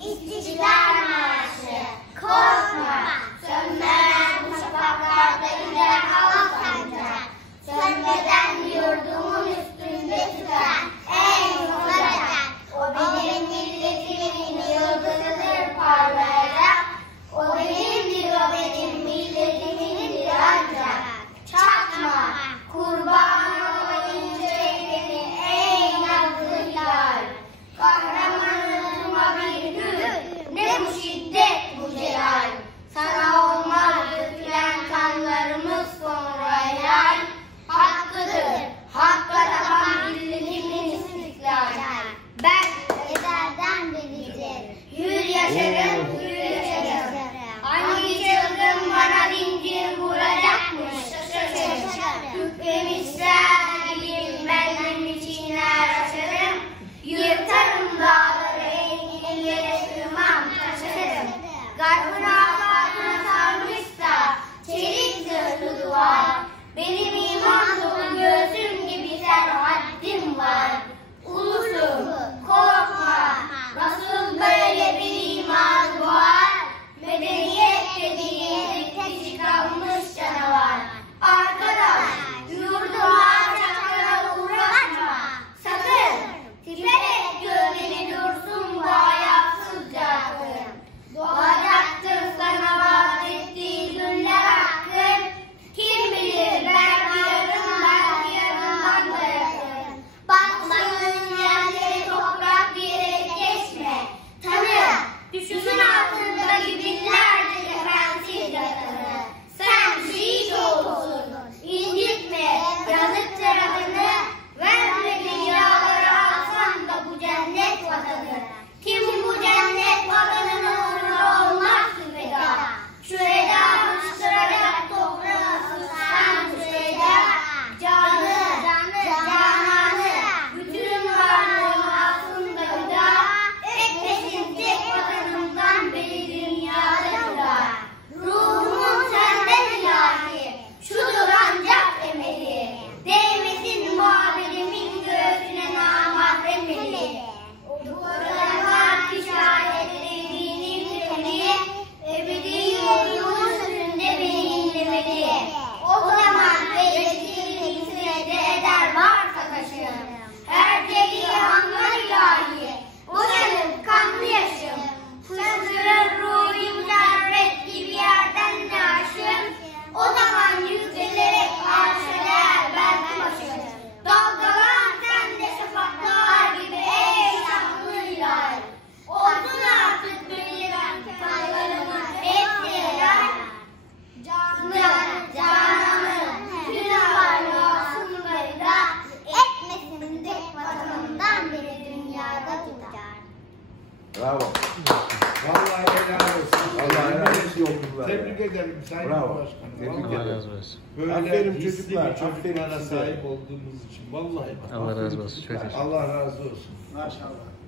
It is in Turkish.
İstiklal Marşı, korkma, sönmez bu şafaklarda yüzen halk sancak. Sönmeden yurdumun üstünde tüten en olacak. O benim milletimin yıldızıdır parlayacak. O benimdir, o benim milletimindir ancak. Çatma, kurban olayım şehrini ey nazlı hilal. Kahramanlıkıma bir gül, ne bu şiddet bu celal. Sana olmaz dökülen kanlarımız sonra helal. Hakkıdır, hakka tapan milletimin istiklal. Ben ezelden beridir hür yaşarım, hür yaşarım. Hangi çılgın bana zincir vuracakmış şaşarım. Hükmemişler gibi bendim içiner açarım. Yırtarım dağları engellere sığmam taşarım. Garbın afakına sarmışsa çelik zırhlı duvar. Benim iman dolu göğsüm gibi serhattim var. Ulusum korkma, nasıl böyle bir iman doğar? Medeniyet dediğin tek kalmış canavar. Arkadaş, yurduma çaklara uğraşma. Sakın, titrerek gövdeni dursun bu ayaksızca akım. Doğacaktır sana vaat ettiği günler hakkın. Kim bilir belki yarından da yakın. Baksın yerleri toprak diyerek geçme. Tanı, düşün altındaki binlerce kefensiz yatanı. Sen şehit olsun, incitme yanık tarafını. Verme dünyaları alsan da bu cennet vatanı. Kim bu cennet vatanının uğruna olmaz feda. Şu eda fışkıracak toprağı ısıtsan şu eda. Cananı, bütün varlığını aslında hüda. Etmesin tek vatanımdan beri dünyada hüda. Ruhumun senden ilahi, şudur ancak emeli. Değmesin muhabirimin göğsüne namahrem eli. Duvarlar işaretleri dini, ebedi yolumun sözünde beyinlemeli. O zaman belirtilir hizmete eder varsa taşım. Her deliği anlar ilahi, boşanıp kanlı yaşım. Sızdırır ruhum zerret gibi yerden naşım. O zaman yükselerek arşeder belki başım. Dalgalan sen de şafaklar gibi ey şanlı hilal. Olsun artık beliren kanlarımın hepsi helal. Cananı, tüm varlığı aslında hüda. Etmesin tek vatanımdan beri dünyada tutar. Bravo. Vallahi helal olsun. Vallahi helal olsun. Tebrik ederim Sayın Bravo. Başkanım. Tebrik Vallahi ederim. Böyle Aferin hisli çocuklar, bir çocuklara aferin size. sahip olduğumuz için. Vallahi bak. Allah razı olsun. Çok teşekkür ederim. Allah razı olsun. Maşallah.